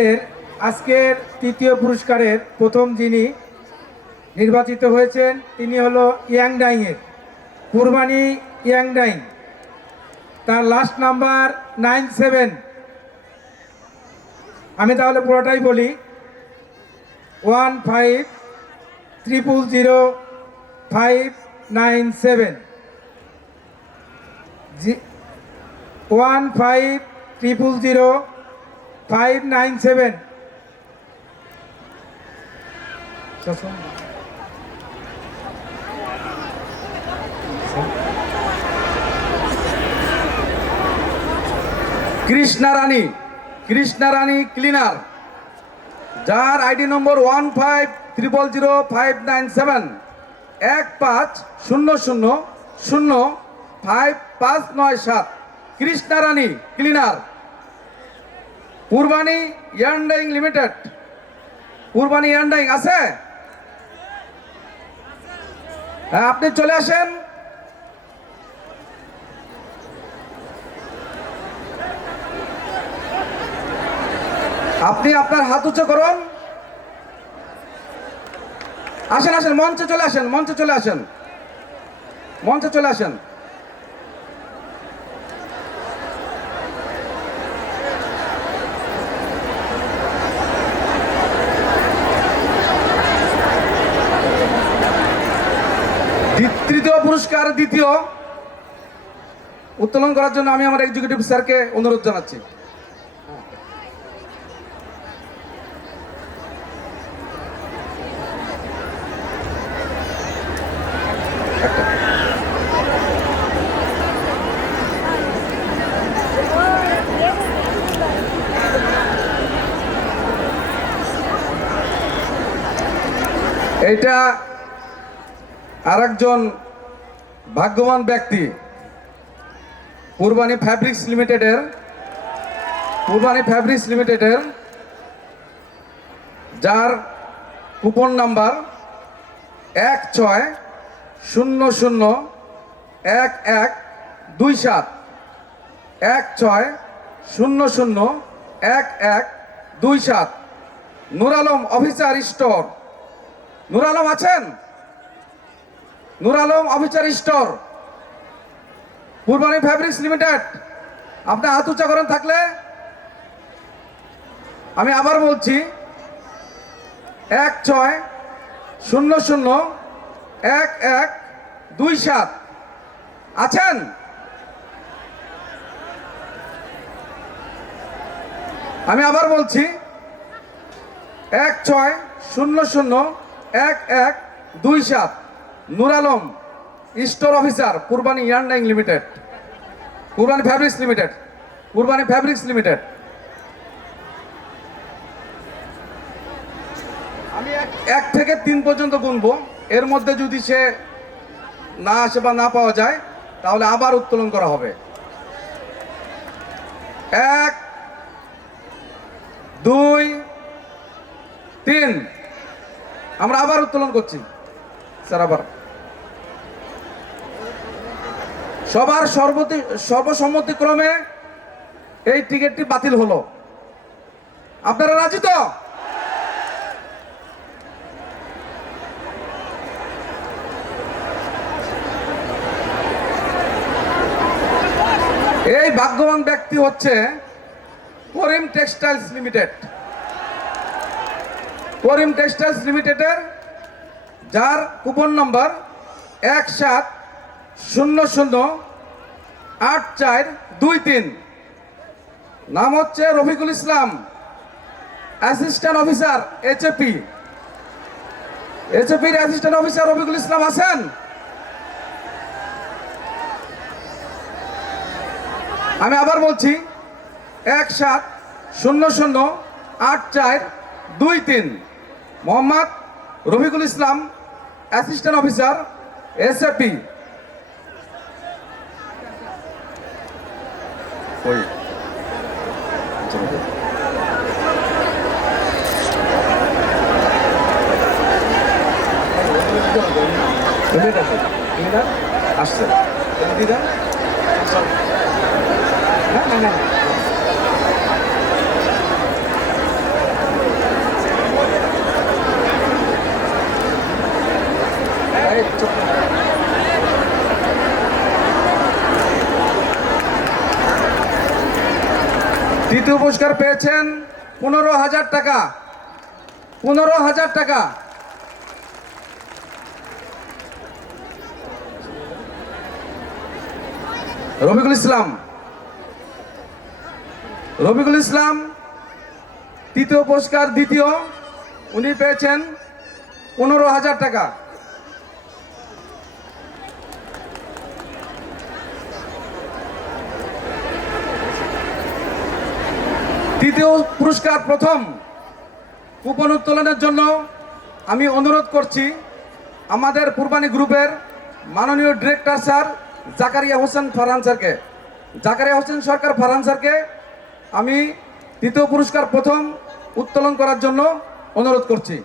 আমাদের আজকের তৃতীয় পুরস্কারের প্রথম যিনি নির্বাচিত হয়েছেন তিনি হলো ইয়াংডাইংয়ের কুরবানি ইয়াংডাইং। তার লাস্ট নাম্বার 97। আমি তাহলে পুরোটাই বলি 15000597 15000597। কৃষ্ণা রানী ক্লিনার, যার আইডি নম্বর 15000597 15000557। কৃষ্ণা রানী ক্লিনার, কুরবানি ইয়ান্ডাইং লিমিটেড। কুরবানি ইয়ান্ডাইং আছে? হ্যাঁ, আপনি চলে আসেন। আপনি আপনার হাত উঁচু করুন। আসেন আসেন, মঞ্চে চলে আসেন, মঞ্চে চলে আসেন, মঞ্চে চলে আসেন। তৃতীয় পুরস্কার দ্বিতীয় উত্তোলন করার জন্য আমি আমার এক্সিকিউটিভ স্যারকে অনুরোধ জানাচ্ছি। এইটা আরেকজন ভাগ্যবান ব্যক্তি, কুরবানি ফ্যাব্রিক্স লিমিটেডের যার কুপন নাম্বার 16001127 16001127। নূর আলম অফিসার স্টোর। নূর আলম আছেন? নূর আলম অফিসার স্টোর, কুরবানি ফ্যাব্রিক্স লিমিটেড। আপনি হাত উঁচা করেন থাকলে। আমি আবার বলছি 16001127 আছেন? আমি আবার বলছি 16001127। নূর আলম স্টোর অফিসার, কুরবানি ইয়ান্ডাইং লিমিটেড, কুরবানি ফ্যাব্রিক্স লিমিটেড। আমি 1 থেকে 3 পর্যন্ত গুনবো। এর মধ্যে যদি সে না আসে বা না পাওয়া যায় তাহলে আবার উত্তোলন করা হবে। 1 2 3। আমরা আবার উত্তোলন করছি স্যার। আবার সবার সর্বসম্মতিক্রমে এই টিকিটটি বাতিল হলো। আপনারা রাজি তো? এই ভাগ্যবান ব্যক্তি হচ্ছে করিম টেক্সটাইলস লিমিটেডের যার কুপন নম্বর 17008423। নাম হচ্ছে Rafiqul Islam, assistant officer HAP. এইচএপির অ্যাসিস্ট্যান্ট অফিসার রফিকুল ইসলাম আছেন? আমি আবার বলছি 17008423। Mohammad Rafiqul Islam, assistant officer SAP. আসছে এই চুপ। তৃতীয় পুরস্কার পেয়েছেন 15,000 টাকা। 15,000 টাকা। রবিকুল ইসলাম। রবিকুল ইসলাম তৃতীয় পুরস্কার দ্বিতীয়, উনি পেয়েছেন 15,000 টাকা। তৃতীয় পুরস্কার প্রথম কুপন উত্তোলনের জন্য আমি অনুরোধ করছি আমাদের কুরবানি গ্রুপের মাননীয় ডিরেক্টর স্যার জাকারিয়া হোসেন ফারহান স্যারকে, জাকারিয়া হোসেন সরকার ফারহান স্যারকে আমি তৃতীয় পুরস্কার প্রথম উত্তোলন করার জন্য অনুরোধ করছি।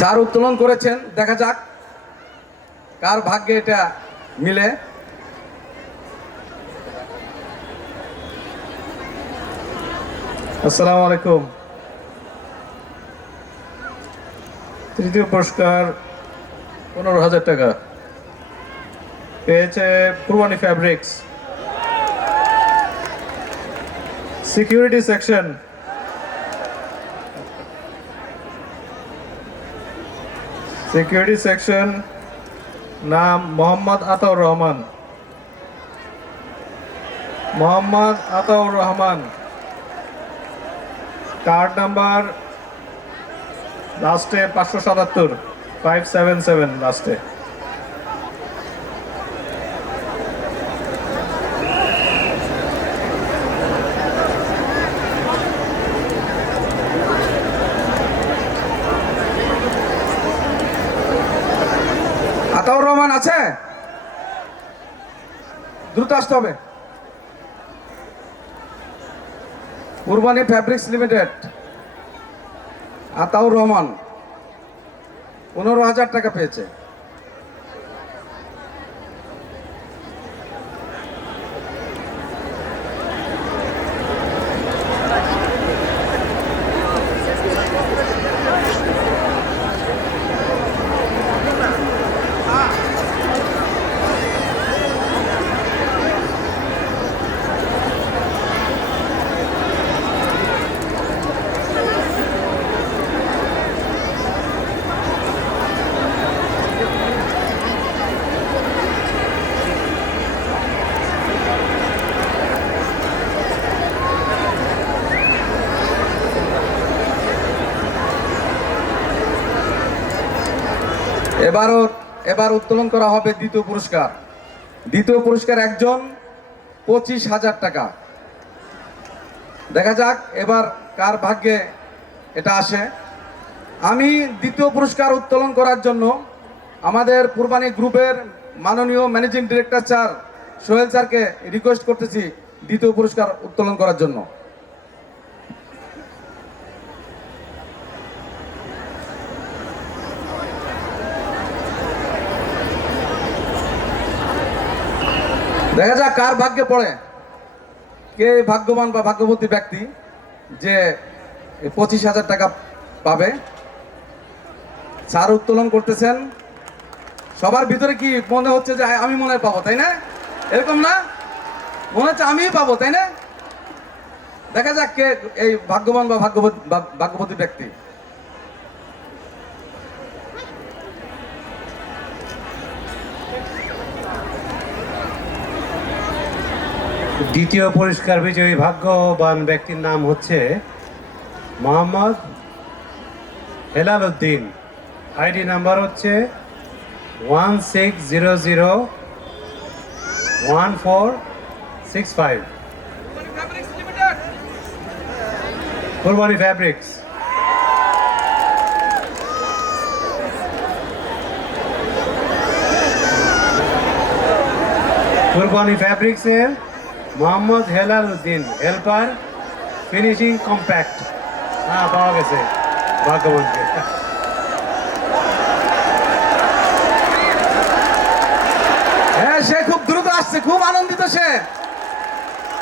স্যার উত্তোলন করেছেন, দেখা যাক কার ভাগ্যে এটা মিলে। আসসালামু আলাইকুম। তৃতীয় পুরস্কার 15,000 টাকা পেয়েছে কুরবানি fabrics, security section. Security section, নাম মোহাম্মদ আতাউর রহমান। মোহাম্মদ আতাউর রহমান, কার্ড নাম্বার লাস্টে 577, 577 লাস্টে। আতাউর রহমান আছে? দ্রুত আসতে হবে। কুরবানি ফ্যাব্রিক্স লিমিটেড, আতাউর রহমান 15,000 টাকা পেয়েছে। এবার উত্তোলন করা হবে দ্বিতীয় পুরস্কার। দ্বিতীয় পুরস্কার একজন, 25,000 টাকা। দেখা যাক এবার কার ভাগ্যে এটা আসে। আমি দ্বিতীয় পুরস্কার উত্তোলন করার জন্য আমাদের কুরবানি গ্রুপের মাননীয় ম্যানেজিং ডিরেক্টর স্যার সোহেল স্যারকে রিকোয়েস্ট করতেছি দ্বিতীয় পুরস্কার উত্তোলন করার জন্য। দেখা যাক কার ভাগ্যে পড়ে, কে ভাগ্যবান বা ভাগ্যবতী ব্যক্তি যে 25,000 টাকা পাবে। স্যার উত্তোলন করতেছেন। সবার ভিতরে কি মনে হচ্ছে যে আমি মনে হয় পাবো, তাই না? এরকম না, মনে হচ্ছে আমিই পাবো, তাই না? দেখা যাক কে এই ভাগ্যবান বা ভাগ্যবতী ব্যক্তি। দ্বিতীয় পুরস্কার বিজয়ী ভাগ্যবান ব্যক্তির নাম হচ্ছে মোহাম্মদ হেলাল উদ্দিন। আইডি নাম্বার হচ্ছে 16001465। কুরবানি ফ্যাব্রিক্স। কুরবানি ফ্যাব্রিক্সের Mohammad Helal Uddin, helper, finishing compact. হ্যাঁ, পাওয়া গেছে ভাগ্যবন্তকে। হ্যাঁ, সে খুব দ্রুত আসছে, খুব আনন্দিত সে,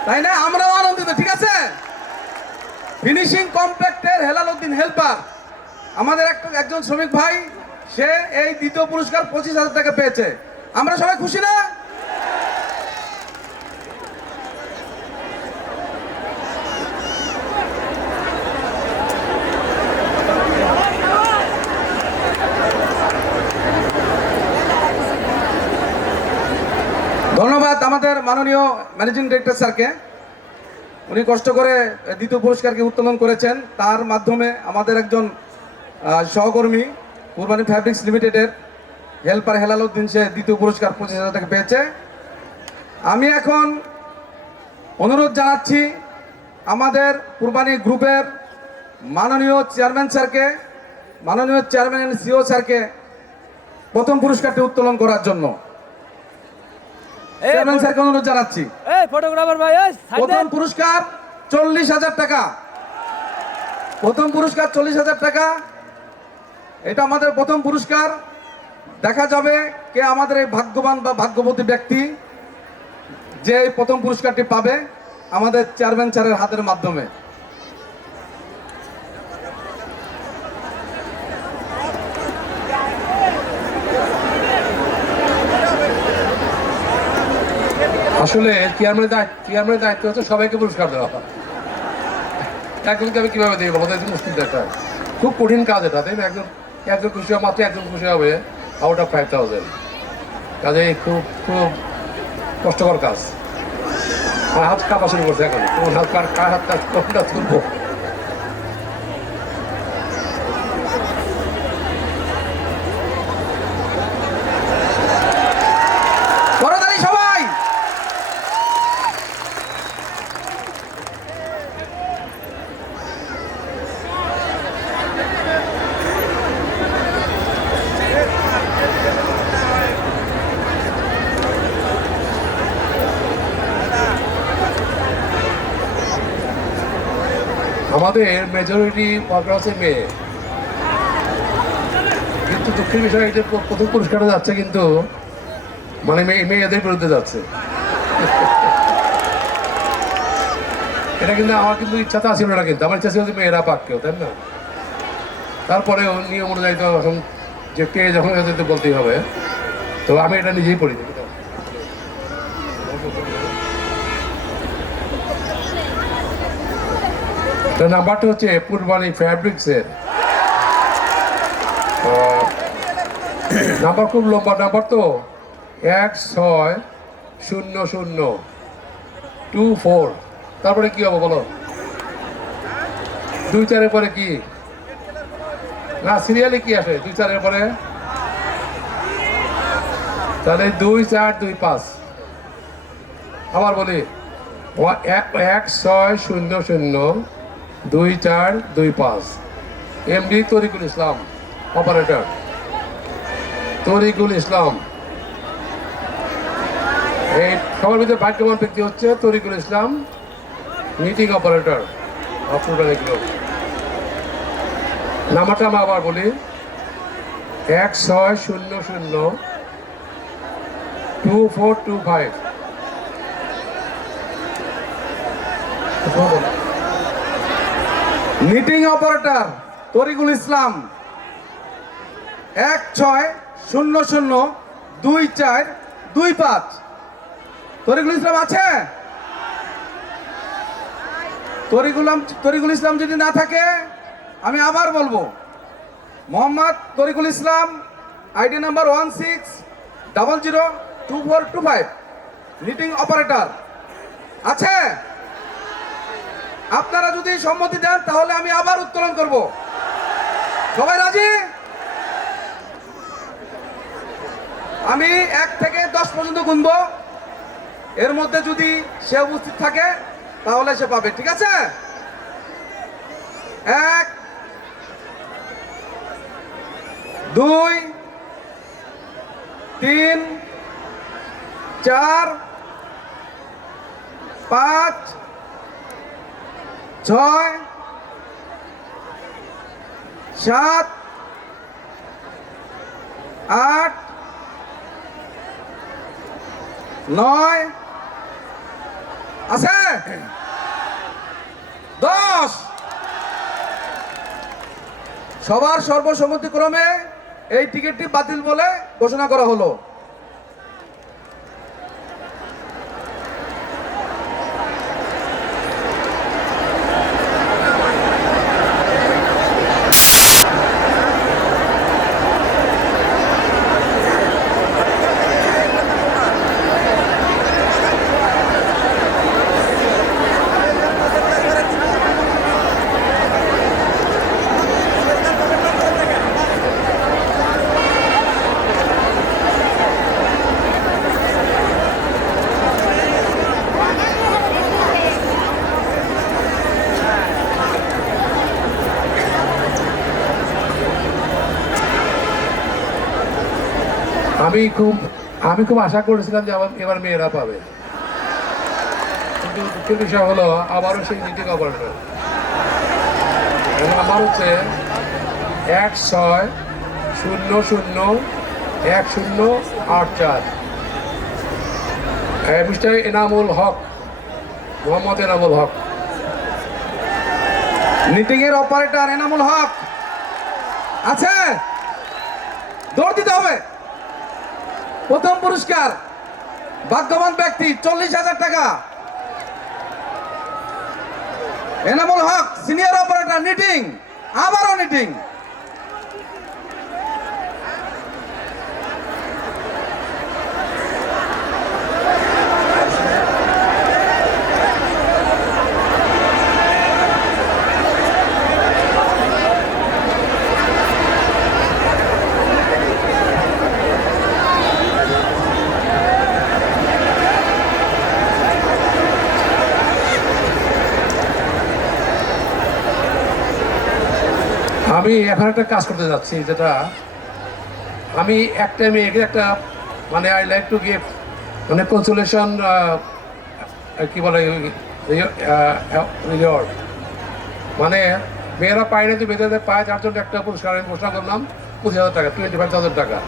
তাই না? আমরাও আনন্দিত, ঠিক আছে। ফিনিশিং কম্প্যাক্টের হেলাল উদ্দিন হেল্পার, আমাদের একজন শ্রমিক ভাই, সে এই দ্বিতীয় পুরস্কার 25,000 টাকা পেয়েছে। আমরা সবাই খুশি না? ধন্যবাদ আমাদের মাননীয় ম্যানেজিং ডিরেক্টর স্যারকে। উনি কষ্ট করে দ্বিতীয় পুরস্কারকে উত্তোলন করেছেন। তার মাধ্যমে আমাদের একজন সহকর্মী কুরবানি ফ্যাব্রিক্স লিমিটেডের হেল্পার হেলাল উদ্দিন, সে দ্বিতীয় পুরস্কার 25,000 টাকা পেয়েছে। আমি এখন অনুরোধ জানাচ্ছি আমাদের কুরবানি গ্রুপের মাননীয় চেয়ারম্যান স্যারকে, মাননীয় চেয়ারম্যান এন্ড সিও স্যারকে প্রথম পুরস্কারটি উত্তোলন করার জন্য চেয়ারম্যান স্যারকে অনুরোধ জানাচ্ছি। ফটোগ্রাফার ভাই, প্রথম পুরস্কার 40,000 টাকা। প্রথম পুরস্কার 40,000 টাকা। এটা আমাদের প্রথম পুরস্কার। দেখা যাবে কে আমাদের এই ভাগ্যবান বা ভাগ্যবতী ব্যক্তি যে এই প্রথম পুরস্কারটি পাবে আমাদের চেয়ারম্যান স্যারের হাতের মাধ্যমে। আসলে চেয়ারম্যানের দায়িত্ব হচ্ছে সবাইকে পুরস্কার দেওয়া হয়। একজনকে আমি কিভাবে দিই বলতে মুশকিল দেখা, খুব কঠিন কাজ এটা, তাই না? একজন খুশি হবে, মাত্র একজন খুশি হবে আউট অফ 5,000। কাজে খুব খুব কষ্টকর কাজ। আমার হাত কাঁপা শুরু করছে এখন, কোন হাত কার হাতটা কোনটা তুলবো। করতালি সবাই। আমাদের মেজরিটি ওয়ার্কার হচ্ছে মেয়ে, কিন্তু দুঃখের বিষয় এটা প্রথম পুরস্কারটা যাচ্ছে কিন্তু মানে মেয়েদের বিরুদ্ধে যাচ্ছে। এটা কিন্তু আমার কিন্তু ইচ্ছাটা ছিল না, কিন্তু আমার ইচ্ছা ছিল যে মেয়েরা পাক কেউ, তাই না? তারপরে নিয়ম অনুযায়ী তো এখন যে কে যখন তো বলতেই হবে, তো আমি এটা নিজেই পড়ি। নাম্বারটা হচ্ছে কুরবানি ফ্যাব্রিক্সের নাম্বার, খুব লম্বা নাম্বার তো, 160024। তারপরে কি হবে বলো? 2-4-এর পরে কি না সিরিয়ালে কি আসে? 2-4-এর পরে তাহলে 2-4-2-5। আবার বলি 16002425। এমডি তরিকুল ইসলাম, অপারেটর তরিকুল ইসলাম। এই সবার ভিতরে ভাগ্যবান ব্যক্তি হচ্ছে তরিকুল ইসলাম, মিটিং অপারেটর অক্টোবর গ্রুপ। নাম্বারটা আমি আবার বলি 16002425। মিটিং অপারেটর তরিকুল ইসলাম 16002425। তরিকুল ইসলাম আছে? তরিকুল ইসলাম যদি না থাকে আমি আবার বলবো, মোহাম্মদ তরিকুল ইসলাম, আইডি নাম্বার 16002425, মিটিং অপারেটর আছে? আপনারা যদি সম্মতি দেন তাহলে আমি আবার উত্তোলন করব। সবাই রাজি? আমি 1 থেকে 10 পর্যন্ত গুনবো, এর মধ্যে যদি সে উপস্থিত থাকে তাহলে সে পাবে, ঠিক আছে? 1 2 3 4 5 6 7 8 9 আছে 10। সবার সর্বসম্মতিক্রমে এই টিকিটটি বাতিল বলে ঘোষণা করা হলো। আমি খুব আশা করেছিলাম যে এবার মেয়েরা পাবে, কিন্তু দুঃখের বিষয় হলো আবারও সেই নীতি গভর্নর। আমার হচ্ছে 1600108 মিস্টার এনামুল হক, মোহাম্মদ এনামুল হক। মিটিং এর অপারেটর এনামুল হক আছে, দৌড় দিতে হবে। প্রথম পুরস্কার ভাগ্যবান ব্যক্তি 40,000 টাকা। Enamul Haque senior operator, knitting, আবারও নিটিং। আমি এখন একটা কাজ করতে যাচ্ছি, যেটা আমি একটা মেয়েকে একটা মানে আই লাইক টু গিভ মানে কনসোলেশন কি বলে রিওয়ার্ড, মানে মেয়েরা পায় না যে মেয়েদের পায়, যার জন্য একটা পুরস্কার আমি ঘোষণা করলাম 25,000 টাকা, 25,000 টাকা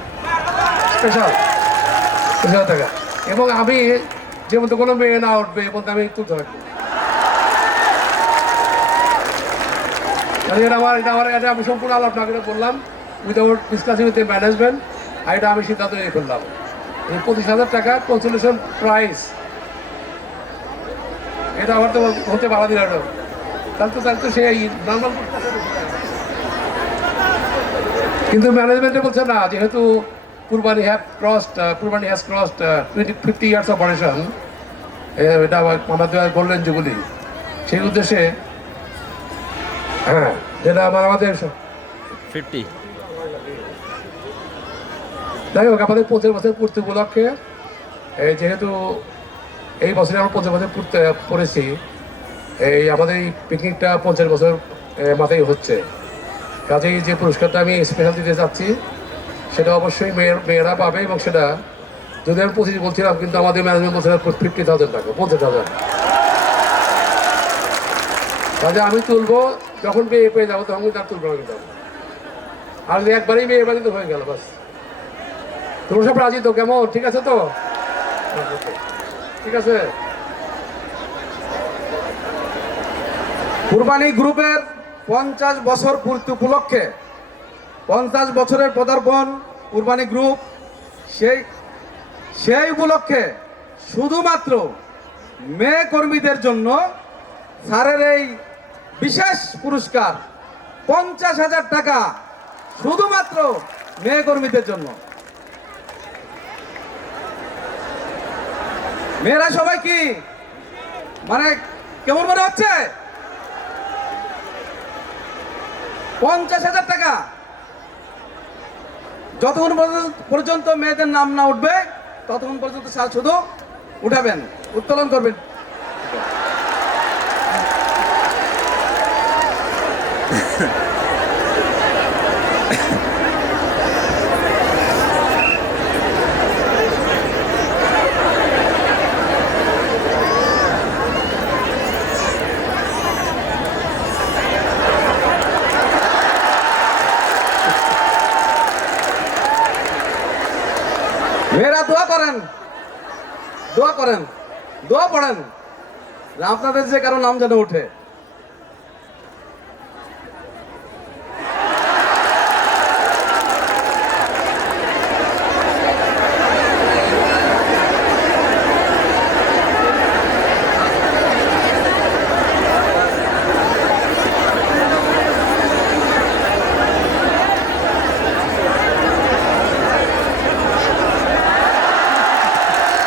স্পেশাল, 25,000 টাকা। এবং আমি যেমন কোনো মেয়ে না উঠবে এবং আমি তুলতে থাকবো। এটা আমি সম্পূর্ণ আলাপ না করে বললাম, without discussing with the management, আর এটা আমি সিদ্ধান্ত নিয়ে ফেললাম। এই 25,000 টাকা কনসোলেশন প্রাইস, এটা আমার তো হতে পারা দিল না, তাহলে তো সেই নর্মাল। কিন্তু ম্যানেজমেন্টে বলছে না, যেহেতু কুরবানি হ্যাজ ক্রসড 50 ইয়ার্স অপারেশন, এটা আমাদের গোল্ডেন জুবিলি, সেই উদ্দেশ্যে হ্যাঁ, যেটা আমাদের 50 যাই হোক, আমাদের 25 বছর পূর্তি উপলক্ষে যেহেতু এই বছরে আমরা 25 বছর পড়েছি, এই আমাদের এই পিকনিকটা 50 বছর মাথায় হচ্ছে। কাজেই যে পুরস্কারটা আমি স্পেশাল দিতে যাচ্ছি সেটা অবশ্যই মেয়েরা পাবে, এবং সেটা যদি আমি 25 বলছিলাম, কিন্তু আমাদের ম্যানেজমেন্ট বলছিল 50,000 টাকা, 50,000। কাজে আমি তুলবো, যখন মেয়ে পেয়ে যাবো তখন কিন্তু আর তুলবো না, কিন্তু আর যদি একবারই মেয়ে পেয়ে কিন্তু হয়ে গেল বাস। তোমরা সব রাজি তো? কেমন, ঠিক আছে তো? ঠিক আছে। কুরবানি গ্রুপের 50 বছর পূর্তি উপলক্ষে, 50 বছরের পদার্পণ কুরবানি গ্রুপ, সেই উপলক্ষে শুধুমাত্র মেয়ে কর্মীদের জন্য স্যারের এই বিশেষ পুরস্কার 50,000 টাকা, শুধুমাত্র মেয়ে কর্মীদের জন্য। মেয়েরা সবাই কি মানে কেমন মনে হচ্ছে? 50,000 টাকা। যতক্ষণ পর্যন্ত মেয়েদের নাম না উঠবে ততক্ষণ পর্যন্ত স্যার শুধু উঠাবেন, উত্তোলন করবেন। মেয়েরা দোয়া করেন, দোয়া করেন, দোয়া পড়েন যে আপনাদের যে কারো নাম যেন ওঠে।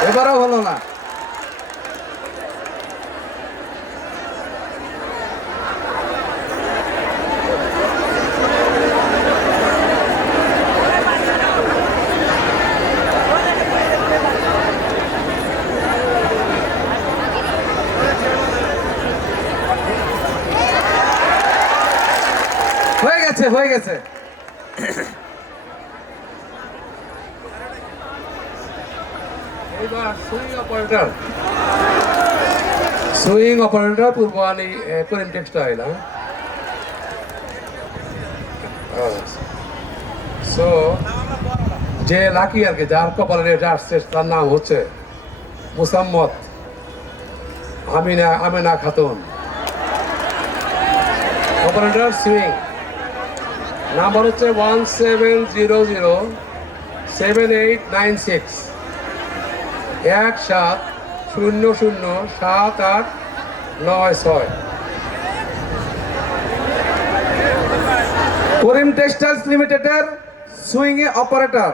এবারও হলো না। হয়ে গেছে, হয়ে গেছে। এইবার sewing operator, sewing operator Purbani Karim textile. So যে লাকি আর কি, যার কপালে এটা আসছে তার নাম হচ্ছে Mosammat Amina Khatun. Operator sewing number হচ্ছে 17007896, 17007896। করিম টেক্সটাইলস লিমিটেডের সুইং এ অপারেটর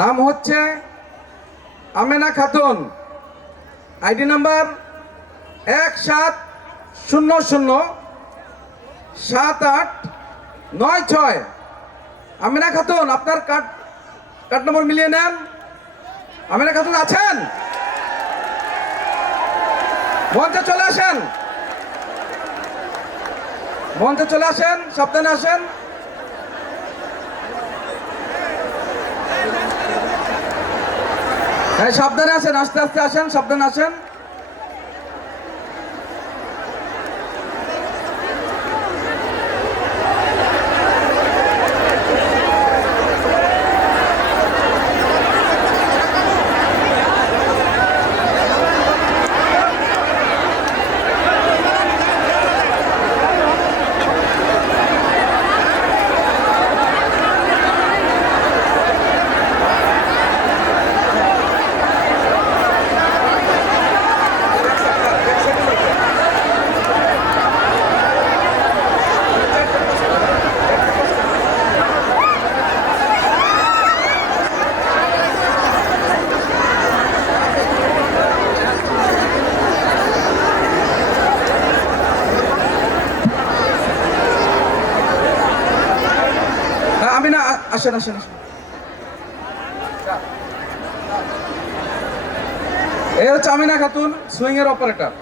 নাম হচ্ছে আমেনা খাতুন। ID number 17007896। আমেনা খাতুন, আপনার কার্ড নম্বর মিলিয়ে নেন। আমেনা খাতুন আছেন? মঞ্চে চলে আসেন, মঞ্চে চলে আসেন, সাবধানে আসেন। হ্যাঁ, সাবধানে আসেন, আস্তে আস্তে আসেন, সাবধানে আসেন। আমিনা আসেন, আসেন, আসেন। এই হচ্ছে আমিনা খাতুন, সুইং এর অপারেটর।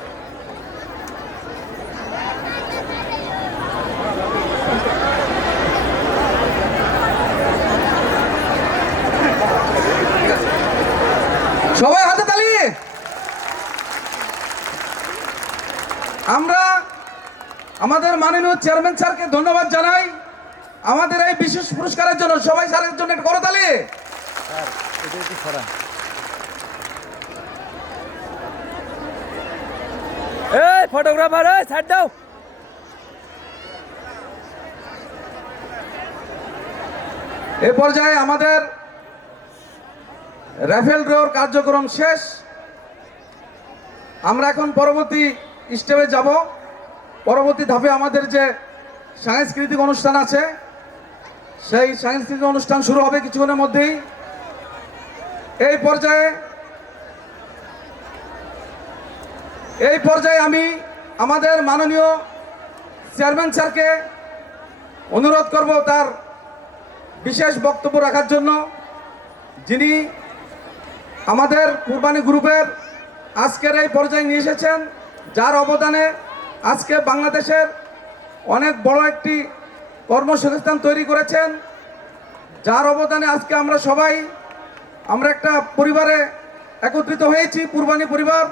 সবাই হাতে তালি। আমরা আমাদের মাননীয় চেয়ারম্যান স্যারকে ধন্যবাদ জানাই আমাদের এই বিশেষ পুরস্কারের জন্য। সবাই স্যারের জন্য একটা করতালি। এই ফটোগ্রাফার, ওই ছাড় দাও। এ পর্যায়ে আমাদের রাফেল ড্রর কার্যক্রম শেষ। আমরা এখন পরবর্তী স্টেপে যাব। পরবর্তী ধাপে আমাদের যে সাংস্কৃতিক অনুষ্ঠান আছে, সেই সাংস্কৃতিক অনুষ্ঠান শুরু হবে কিছুক্ষণের মধ্যেই। এই পর্যায়ে আমি আমাদের মাননীয় চেয়ারম্যান স্যারকে অনুরোধ করব তার বিশেষ বক্তব্য রাখার জন্য, যিনি আমাদের কুরবানি গ্রুপের আজকের এই পর্যায়ে নিয়ে এসেছেন, যার অবদানে আজকে বাংলাদেশের অনেক বড় একটি কর্মসংস্থান তৈরি করেছেন, যার অবদানে আজকে আমরা সবাই একটা পরিবারে একত্রিত হয়েছি, কুরবানি পরিবার।